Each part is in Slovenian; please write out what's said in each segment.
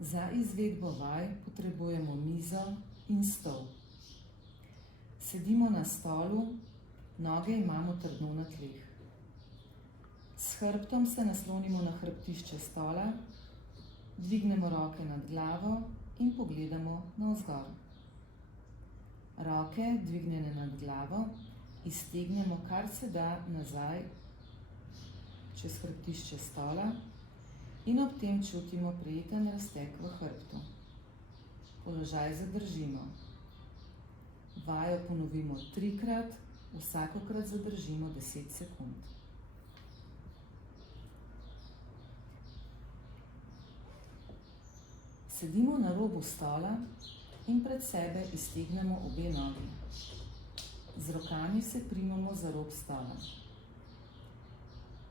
Za izvedbo vaj potrebujemo mizo in stol. Sedimo na stolu, noge imamo trdno na tleh. S hrbtom se naslonimo na hrbtišče stola, dvignemo roke nad glavo in pogledamo navzgor. Roke, dvignjene nad glavo, iztegnemo kar se da nazaj čez hrbtišče stola in ob tem čutimo prijeten razteg v hrbtu. Položaj zadržimo. Vajo ponovimo 3-krat, vsakokrat zadržimo 10 sekund. Sedimo na robu stola in pred sebe iztegnemo obe nogi. Z rokami se primamo za rob stola.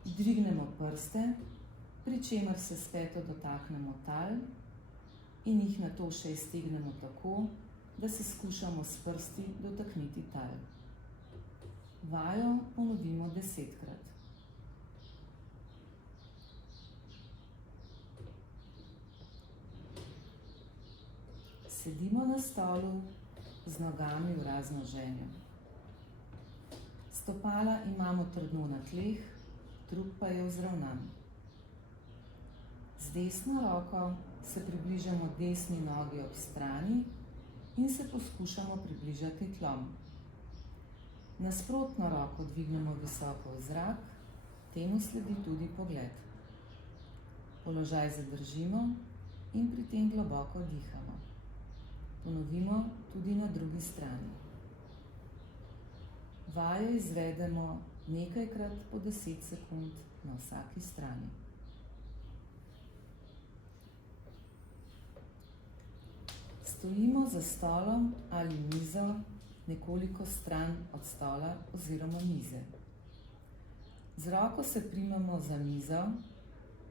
Dvignemo prste, pri čemer se s peto dotaknemo tal in jih nato še iztegnemo tako, da se skušamo s prsti dotakniti tal. Vajo ponovimo 10-krat. Sedimo na stolu z nogami v razmnoženju. Stopala imamo trdno na tleh, trup pa je vzravnan. Z desno roko se približamo desni nogi ob strani in se poskušamo približati tlom. Nasprotno roko dvignemo visoko v zrak, temu sledi tudi pogled. Položaj zadržimo in pri tem globoko dihamo. Ponovimo tudi na drugi strani. Vajo izvedemo nekajkrat po 10 sekund na vsaki strani. Stojimo za stolom ali mizo nekoliko stran od stola oziroma mize. Z roko se primemo za mizo,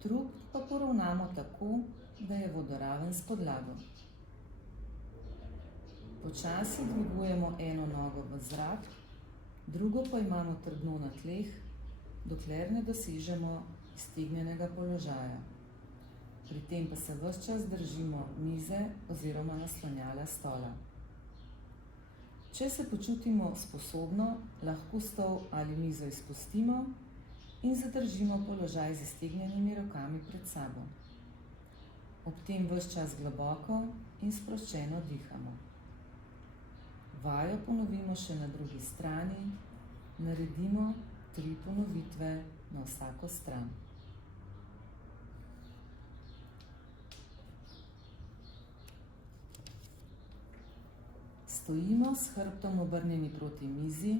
trup pa poravnamo tako, da je vodoraven s podlago. Počasi dvigujemo eno nogo v zrak, drugo pa imamo trdno na tleh, dokler ne dosežemo iztegnjenega položaja. Pri tem pa se ves čas držimo mize oziroma naslonjala stola. Če se počutimo sposobno, lahko stol ali mizo izpustimo in zadržimo položaj z iztegnjenimi rokami pred sabo. Ob tem ves čas globoko in sproščeno dihamo. Vajo ponovimo še na drugi strani, naredimo 3 ponovitve na vsako stran. Stojimo s hrbtom obrnjeni proti mizi,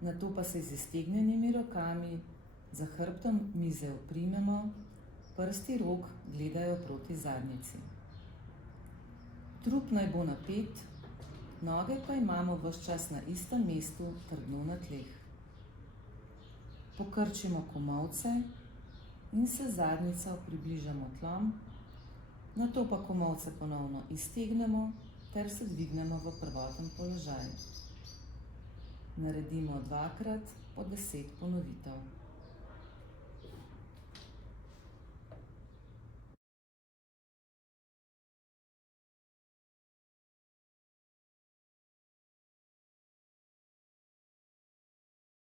nato pa se z iztegnjenimi rokami za hrbtom mize oprimemo, prsti rok gledajo proti zadnjici. Trup naj bo napet, noge pa imamo ves čas na istem mestu trdno na tleh. Pokrčimo komolce in se zadnjico približamo tlom, nato pa komolce ponovno iztegnemo ter se dvignemo v prvoten položaj. Naredimo 2-krat po 10 ponovitev.